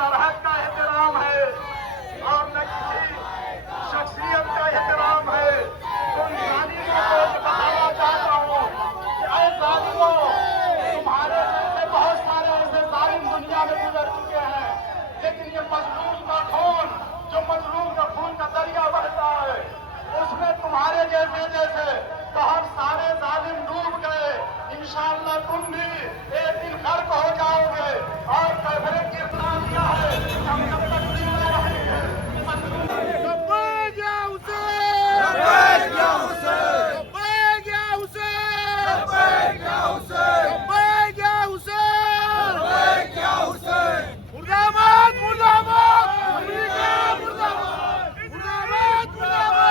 سرحد کا احترام ہے اور نہ کسی شخصیت کا احترام ہے. تم ظالموں کو بتانا چاہتا ہوں کہ اے ظالموں، تمہارے جیسے بہت سارے ایسے ظالم دنیا میں گزر چکے ہیں، لیکن یہ مظلوم کا خون، جو مظلوم کا خون کا دریا بہتا ہے، اس میں تمہارے جیسے بہت سارے ظالم ڈوب گئے. انشاءاللہ تم بھی ایک دن غرق ہو جاؤ گے. اور کیفیت کی اطلاع دیا ہے کہ ہم جب تک زندہ رہیں گے لبیک یا حسین، لبیک یا حسین، لبیک یا حسین، لبیک یا حسین، لبیک یا حسین، لبیک یا حسین. مرد آباد، مرد آباد، امریکہ مرد آباد، مرد آباد، مرد آباد،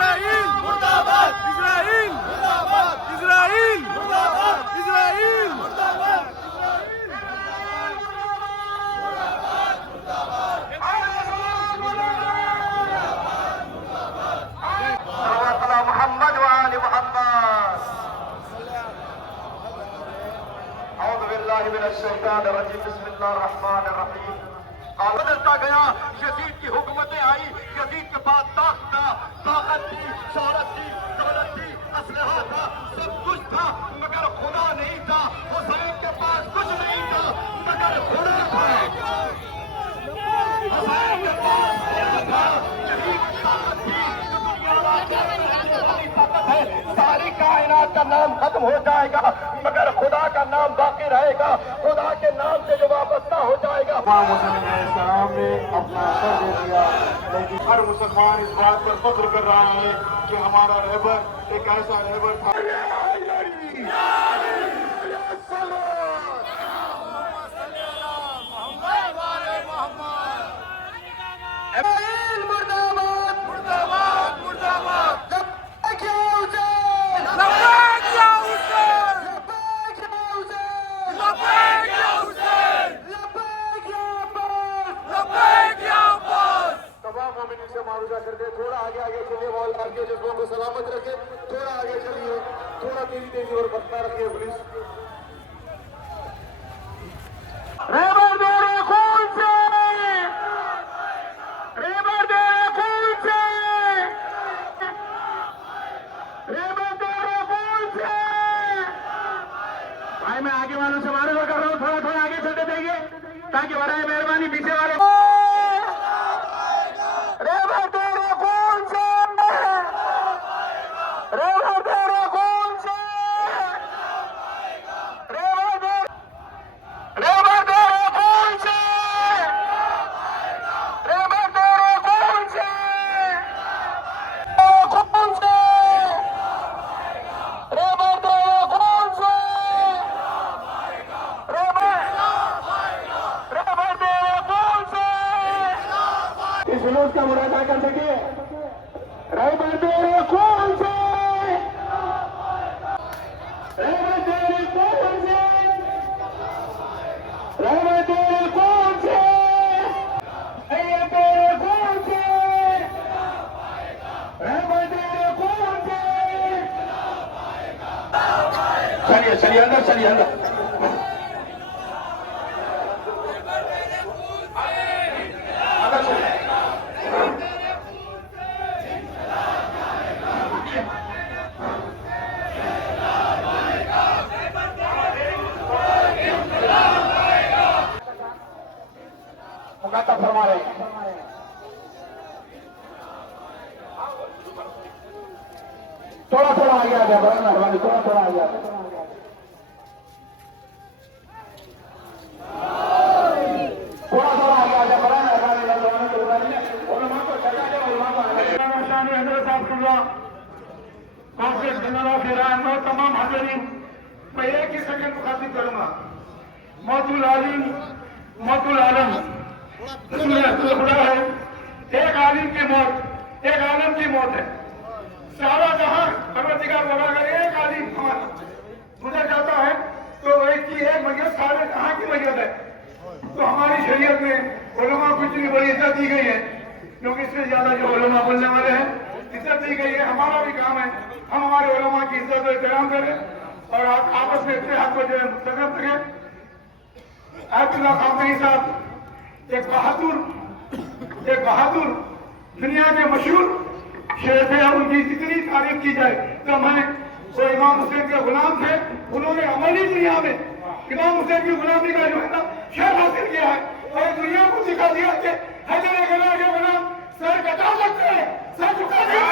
امریکہ مرد آباد. اسرائیل مرد آباد، اسرائیل مرد آباد، اسرائیل مرد آباد، اسرائیل مرد آباد، اسرائیل مرد آباد. صلی محمد وآل محمد. اعوذ باللہ من الشیطان الرجیم. بسم اللہ الرحمن الرحیم. بدلتا گیا، یزید کی حکومتیں آئی. یزید کے پاس طاقت تھا، طاقت تھی، شہرت تھی، دولت تھی، اسلحہ تھا، سب کچھ تھا، مگر خدا نہیں تھا. حسین کے پاس کچھ نہیں تھا مگر خدا تھا. حسین کے پاس کیا تھا؟ یہی طاقت تھی جو دنیا والی طاقت ہے. ساری کائنات کا نام ختم ہو جائے گا مگر خدا کا نام باقی رہے گا. خدا کے نام سے جو وابستہ ہو جائے گا. امام حسین علیہ السلام نے اپنا سر دے دیا، لیکن ہر مسلمان اس بات پر فخر کر رہا ہے کہ ہمارا رہبر ایک ایسا رہبر تھا. اسرائیل مرد آباد، مرد آباد، مرد آباد. لبیک یا حسین، لبیک یا حسین، لبیک یا حسین، لبیک یا حسین، لبیک یا عباس، لبیک یا عباس. تمام مومنین سے معروضہ کرتے تھوڑا آگے آگے چلیے. مولا آپ کے جذبوں کو سلامت رکھے. تھوڑا آگے چلیے، تھوڑا تیزی اور بتنا رکھیے پلیز. رہبر میرے خون سے، رہبر میرے خون سے، رہبر میرے خون سے. بھائی میں آگے والوں سے معلوم کر رہا ہوں، تھوڑا تھوڑا آگے چلتے جائیے تاکہ برائے مہربانی پیچھے والے. رہبر میرے خون سے، رہبر میرے خون سے، رہبر میرے رہبر میرے خون سے، رہبر میرے خون سے، خون سے، رہبر میرے خون سے، رہبر میرے خون سے. اس جلوس کا مراقبہ کر سکیے. رہبر میرے خون سے، رہبر میرے خون سے، رہبر تیرے خون سے، رہبر تیرے خون سے، رہبر تیرے خون سے. چلیے چلیے اندر چلیے اندر. اندر چلیے. مخاطب فرما رہے ہیں. تھوڑا تھوڑا آگے آ جائے برائے مہربانی، تھوڑا تھوڑا آگے آ جائے. تھوڑا تھوڑا آگے آ جائے برائے مہربانی. علماء کو چلا جائے، علماء کو آگے. حضرت صاحب صلی کانفرنس جنرل آف ایران اور تمام حاضرین، میں ایک ہی سیکنڈ مخاطب کروں گا. موت العالم، موت العالم رسول خدا ہے. ایک عالم کی موت ایک عالم کی موت ہے. سارا جہاں پروردگار بنا کر ایک عالم ہمارا گزر جاتا ہے تو ایک کی ایک میت سارے جہاں کی میت ہے. تو ہماری شریعت میں علماء کو اتنی بڑی عزت دی گئی ہے کیونکہ اس سے زیادہ جو علماء بولنے والے ہیں عزت دی گئی ہے. ہمارا بھی کام ہے ہم ہمارے علماء کی عزت و احترام کریں اور آپ آپس میں اتحاد کو جو ہے مستقم کریں. آیت اللہ خامنئی صاحب ایک بہادر دنیا کے مشہور شیخ تھے. ان کی جتنی تعریف کی جائے تو ہمیں وہ امام حسین کے غلام تھے. انہوں نے عملی دنیا میں امام حسین کی غلامی کا جو ہے نا شرف حاصل کیا ہے اور دنیا کو دکھا دیا کہ حیدر گلہ کے غلام سر کٹا سکتے ہیں, سر جھکا دیا.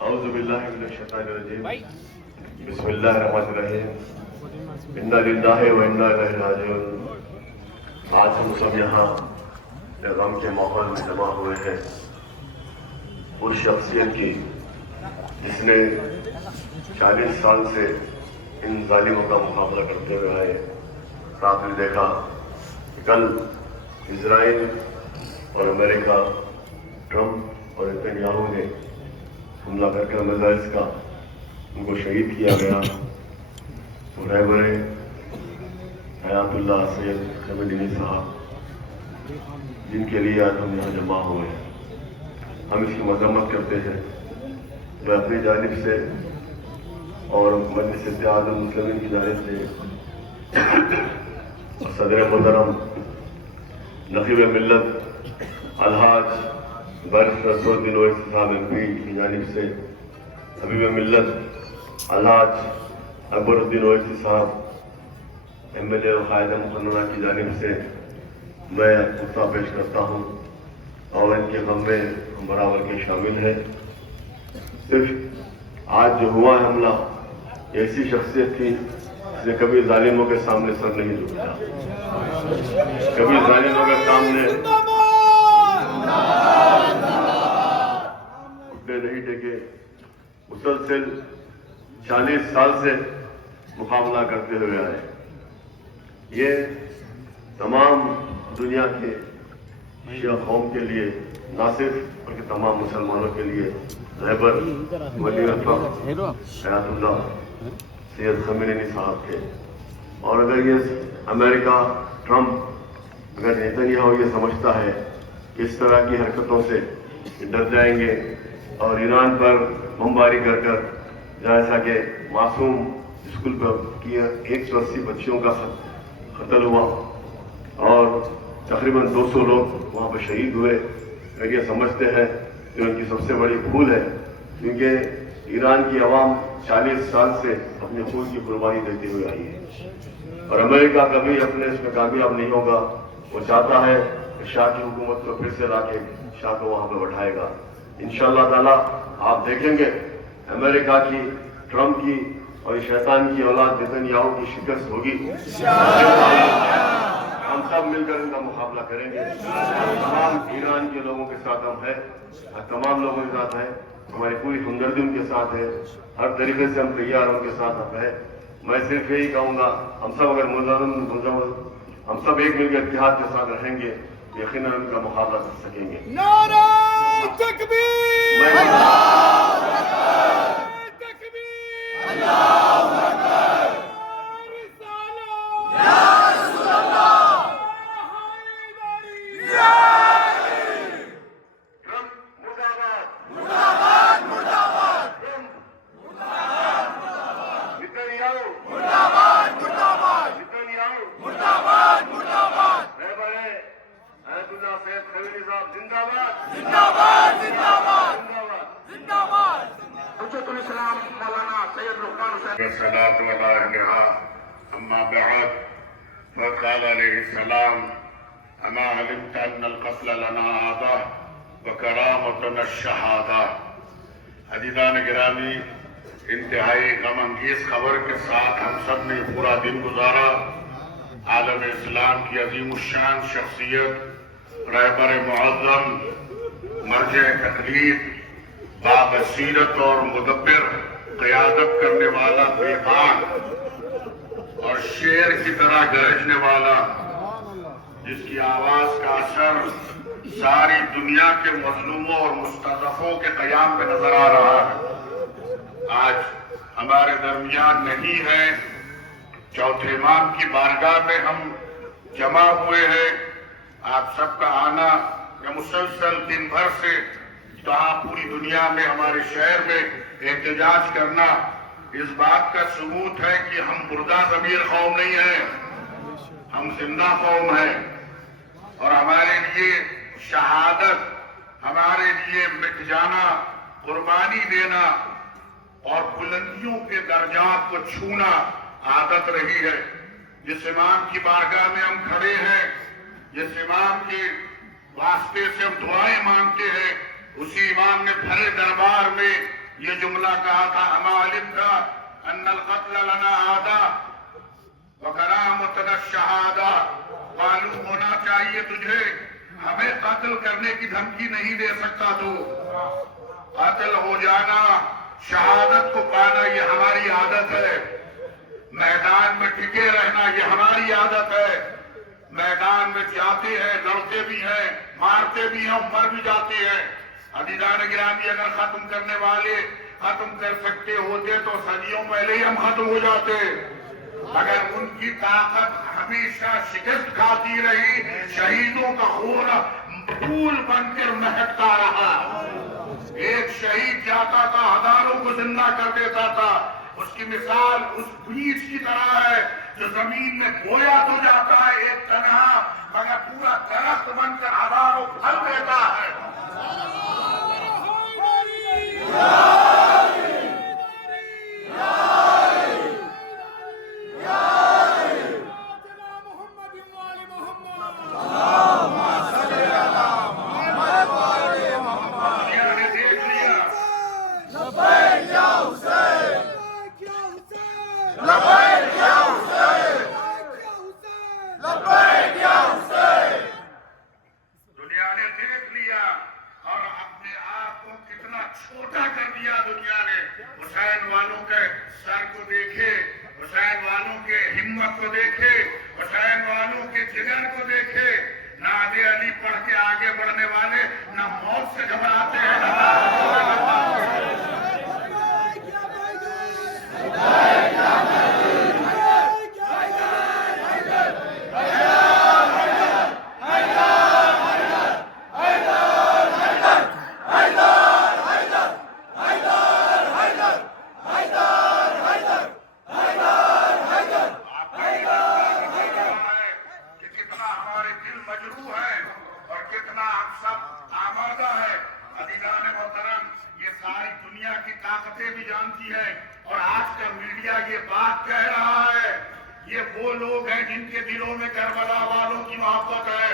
اعوذ باللہ من الشیطان الرجیم. بسم اللہ الرحمن الرحیم. انا للہ و انا الیہ راجعون. آج ہم سب یہاں غم کے ماحول میں جمع ہوئے ہیں اس شخصیت کی جس نے 40 سال سے ان ظالموں کا مقابلہ کرتے ہوئے آئے. آپ نے دیکھا کہ کل اسرائیل اور امریکہ, ٹرمپ اور نتنیاہو نے حملہ کر کے مدارس کا ان کو شہید کیا گیا. رہبر حیات اللہ سید خمیدینی صاحب جن کے لیے آج ہم یہاں جمع ہوئے ہیں, ہم اس کی مذمت کرتے ہیں. میں اپنی جانب سے اور مجلس اتحاد المسلمین کی جانب سے اور صدر محترم نقیب ملت الحاج بارسٹر اسود الدین اویسی صاحب MP کی جانب سے, حبیب ملت الحاج اکبر الدین اویسی صاحب MLA اور قائد مقننہ کی جانب سے میں خطبہ پیش کرتا ہوں اور ان کے غم میں ہم برابر کے شامل ہیں. صرف آج جو ہوا حملہ ایسی شخصیت تھی جس نے کبھی ظالموں کے سامنے سر نہیں جھکایا, کبھی ظالموں کے سامنے گھٹنے نہیں ٹیکے. مسلسل 40 سال سے مقابلہ کرتے ہوئے آئے. یہ تمام دنیا کے شیعہ قوم کے لیے نہ صرف بلکہ تمام مسلمانوں کے لیے رہبر ولی رحمت حیات اللہ سید خمیدینی صاحب تھے. اور اگر یہ امریکہ, ٹرمپ, اگر نتنیاہو یہ سمجھتا ہے کہ اس طرح کی حرکتوں سے ڈر جائیں گے اور ایران پر بمباری کر کر, جیسا کہ معصوم اسکول پر کیا 180 بچیوں کا قتل ہوا اور تقریباً 200 لوگ وہاں پہ شہید ہوئے, اگر یہ سمجھتے ہیں کہ ان کی سب سے بڑی بھول ہے, کیونکہ ایران کی عوام 40 سال سے اپنے خون کی قربانی دیتے ہوئے آئی ہے اور امریکہ کبھی اپنے اس میں کامیاب نہیں ہوگا. وہ چاہتا ہے کہ شاہ کی حکومت کو پھر سے لا کے شاہ کو وہاں پہ بٹھائے گا. انشاءاللہ تعالیٰ آپ دیکھیں گے امریکہ کی, ٹرمپ کی اور شیطان کی اولاد نتنیاہو کی شکست ہوگی. ہم سب مل کر ان کا مقابلہ کریں گے. تمام ایران کے لوگوں کے ساتھ ہم ہیں, تمام لوگوں کے ساتھ ہیں, ہماری پوری ہمدردی ان کے ساتھ ہے, ہر طریقے سے ہم تیار ان کے ساتھ اب ہیں. میں صرف یہی کہوں گا, ہم سب اگر ہم سب ایک مل کے اتحاد کے ساتھ رہیں گے یقیناً ان کا مقابلہ کر سکیں گے. نعرہ تکبیر! والصلاة ولا إله أما بعد فقال عليه السلام أما علمت أن القتل لنا عادة وكرامتنا الشهادة. عزیزان گرامی, انتہائی غم انگیز خبر کے ساتھ ہم سب نے پورا دن گزارا. عالم اسلام کی عظیم الشان شخصیت, رہبر معظم, مرجع تقلید, بابصیرت اور مدبر, قیادت کرنے والا, بیبان اور شیر کی طرح گرجنے والا, جس کی آواز کا اثر ساری دنیا کے مظلوموں اور مستضعفوں کے قیام پہ نظر آ رہا ہے، آج ہمارے درمیان نہیں ہے۔ چوتھے امام کی بارگاہ میں ہم جمع ہوئے ہیں۔ آپ سب کا آنا یا مسلسل دن بھر سے جہاں پوری دنیا میں ہمارے شہر میں احتجاج کرنا اس بات کا ثبوت ہے کہ ہم مردہ ضمیر قوم نہیں ہیں، ہم زندہ قوم ہیں، اور ہمارے لیے شہادت، ہمارے لیے مٹ جانا، قربانی دینا اور بلندیوں کے درجات کو چھونا عادت رہی ہے۔ جس امام کی بارگاہ میں ہم کھڑے ہیں، جس امام کے واسطے سے ہم دعائیں مانگتے ہیں، اسی امام نے بھرے دربار میں یہ جملہ کہا تھا، اما علمت ان القتل لنا عادہ وکرامتنا الشہادہ۔ معلوم ہونا چاہیے تجھے، ہمیں قتل کرنے کی دھمکی نہیں دے سکتا تو، قتل ہو جانا، شہادت کو پانا یہ ہماری عادت ہے، میدان میں ٹکے رہنا یہ ہماری عادت ہے، میدان میں جاتے ہیں، لڑتے بھی ہیں، مارتے بھی ہیں، مر بھی جاتے ہیں۔ عزیزان گرامی، اگر ختم کرنے والے ختم کر سکتے ہوتے تو صدیوں پہلے ہی ہم ختم ہو جاتے، مگر ان کی طاقت ہمیشہ شکست کھاتی رہی، شہیدوں کا خون پھول بن کر مہکتا رہا۔ ایک شہید جاتا تھا، ہزاروں کو زندہ کر دیتا تھا۔ اس کی مثال اس بیج کی طرح ہے جو زمین میں بویا تو جاتا ہے ایک تنہا، مگر پورا درخت بن کر ہزاروں پھل دیتا ہے۔ دنیا نے دیکھ لیا اور اپنے آپ کو کتنا چھوٹا کر دیا دنیا نے۔ حسین والوں کے سر کو دیکھے، حسین والوں کے ہمت کو دیکھے، حسین والوں کے جگر کو دیکھے۔ نعت علی پڑھ کے آگے بڑھنے والے نہ موت سے گھبراتے ہیں، بھی جانتی ہے۔ اور آج کا میڈیا یہ بات کہہ رہا ہے، یہ وہ لوگ ہیں جن کے دلوں میں کربلا والوں کی محبت ہے،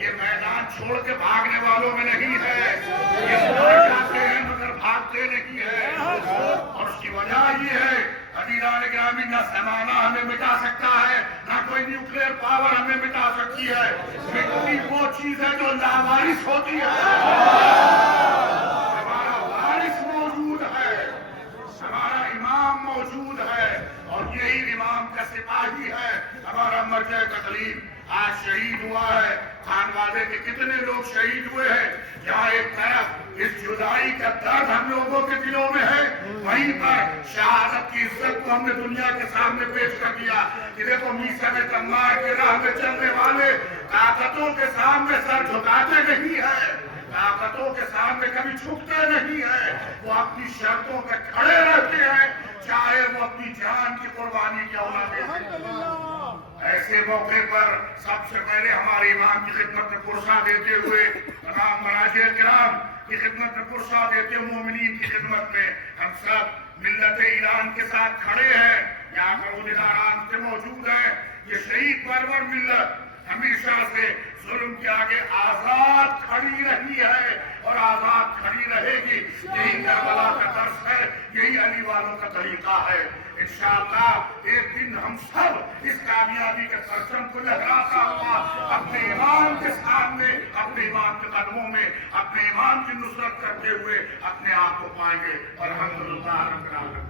یہ میدان چھوڑ کے بھاگنے والوں میں نہیں ہے، یہ مر جاتے ہیں مگر بھاگتے نہیں ہے۔ اور اس کی وجہ یہ ہے، عزیزان گرامی، نہ زمانہ ہمیں مٹا سکتا ہے، نہ کوئی نیوکلیئر پاور ہمیں مٹا سکتی ہے۔ مٹی وہ چیز ہے جو لاوارث ہوتی ہے، ہمارا وارث موجود ہے، ہمارا امام موجود ہے، اور یہی امام کا سپاہی ہے ہمارا مرجع تکلیف۔ آج شہید ہوا ہے، خانوادے کے کتنے لوگ شہید ہوئے ہیں۔ جہاں ایک طرف اس جدائی کا درد ہم لوگوں کے دلوں میں ہے، وہیں پر شہادت کی عزت کو ہم نے دنیا کے سامنے پیش کر دیا کہ دیکھو میثم تمار کے راہ میں چلنے والے طاقتوں کے سامنے سر جھکاتے نہیں ہیں، طاقتوں کے سامنے کبھی جھکتے نہیں ہیں، وہ اپنی شرطوں پہ کھڑے رہتے ہیں، چاہے وہ اپنی جان کی قربانی کیوں نہ دے۔ ایسے موقع پر سب سے پہلے ہمارے امام کی خدمت میں پرسہ دیتے ہوئے، تمام مراجع کرام کی خدمت میں پرسہ دیتے ہوئے، مومنین کی خدمت میں ہم سب ملت ایران کے ساتھ کھڑے ہیں، یہاں پر عہدیداران سے موجود ہیں۔ یہ شہید پرور ملت ہمیشہ سے ظلم کے آگے آزاد کھڑی رہی ہے اور آزاد کھڑی رہے گی۔ یہی کربلا کا درس ہے، یہی علی والوں کا طریقہ ہے۔ انشاءاللہ ایک دن ہم سب اس کامیابی کے پرچم کو لہراتا ہوا اپنے امام کے سامنے، اپنے امام کے قدموں میں، اپنے امام کی نصرت کرتے ہوئے اپنے آپ کو پائیں گے۔ الحمدللہ رب العالمین۔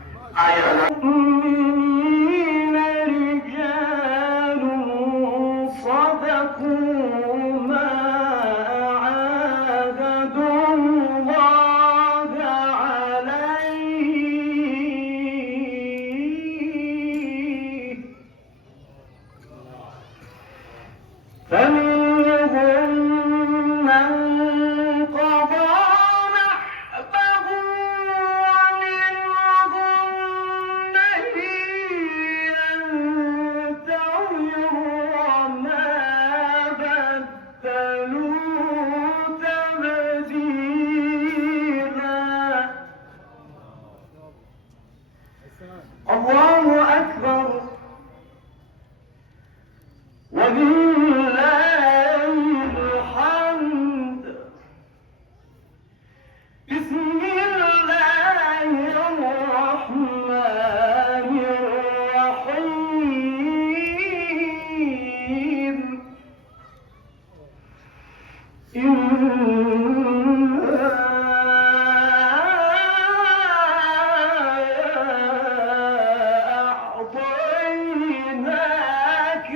أعطيناك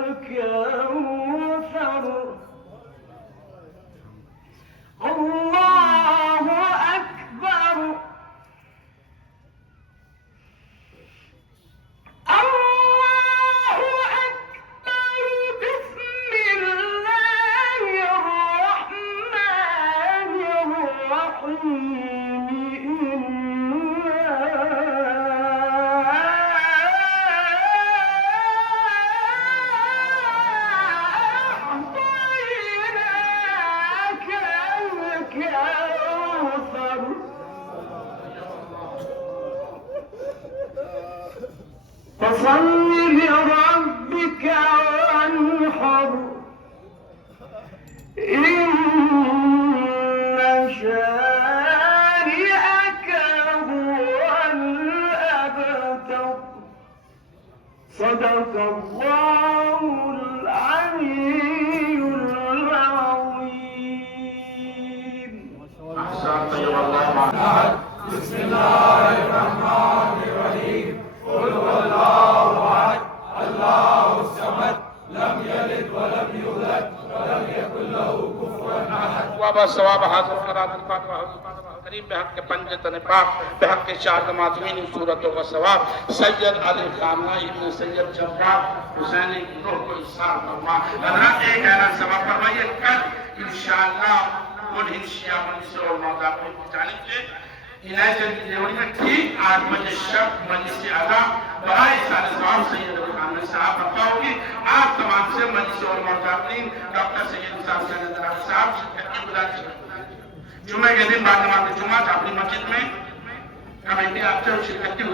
الكوثر الله أكبر الله أكبر بسم الله الرحمن الرحيم أعطيناك الكوثر فصل لربك وانحر إن شانئك هو الأبتر صدق الله العلي العظيم. أحسنت يا الله. ثواب حاضر قرات الفاتحہ کریم بحق کے پنجتن پاک بحق کے شاہد معظمین صورتوں کا ثواب سید علی خامنہ ابن سید جواد حسین روح کو احسان فرما حضرات ایک اعلان ثواب فرمائیے کل انشاءاللہ ملحد شیعہ مجلس اور موضوع کو جانب سے عنایت کی دیوری میں ٹھیک 8 بجے شب مجلس اعلیٰ برائے سال ثواب سید علی خامنہ صاحب برپا ہوگی. آپ تمام سے مجلس اور موضوعین ڈاکٹر سید صاحب سید علی صاحب شرکت کی گزارش کرتے ہیں. جمعہ کے دن بعد نماز جمعہ اپنی مسجد میں کمیٹی آپ سے شرکت کی